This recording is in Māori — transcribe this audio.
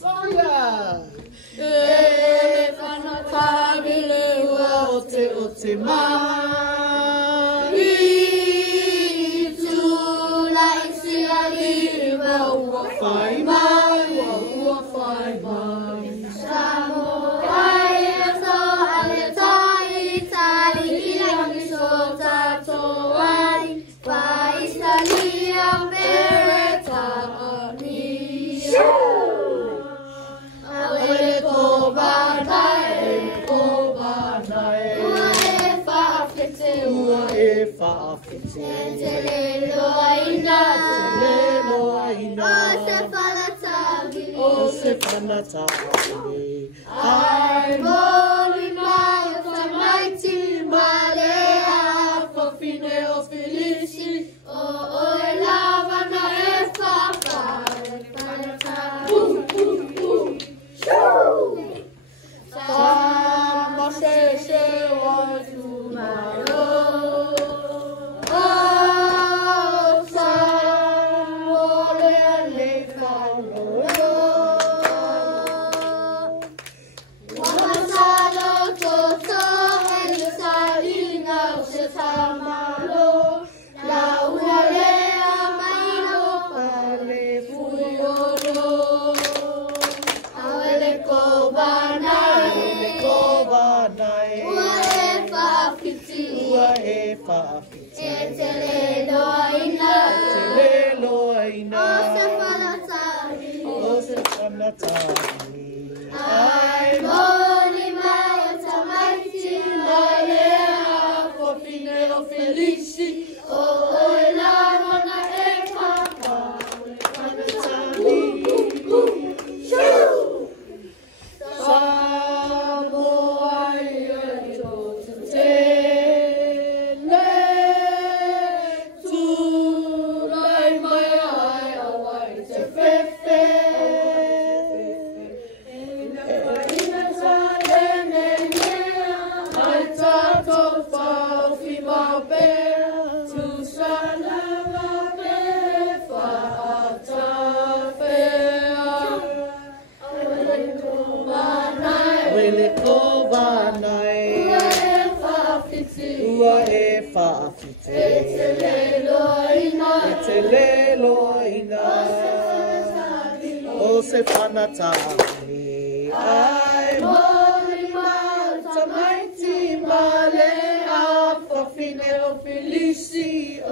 Soya. Family ote mai. Tu like siali wa fai mai wa fai mai. Samo ai so ale tai tai ilang so tato ai. Fai salia bereta ni. Awele ko banai ko banai. Ua e whaafete. Tele loaina. O se whanatawi. O se whanatawi. Ai moli mai o tamaiti malea. Whawhine o Felici. O e lawana e whawhai. Whanatawi. Sama se wa tumaro. Tele loaina. O se whanatawi. Ai moli mai o tamaiti malea. Whawhine o Felici. O e lawana e whawhai. Whanatawi. Samoa e to te. Ua e whaafite. E te loina. O se whanatawi. Ai moli mai o tamaiti malea. Whawhine o Felici. O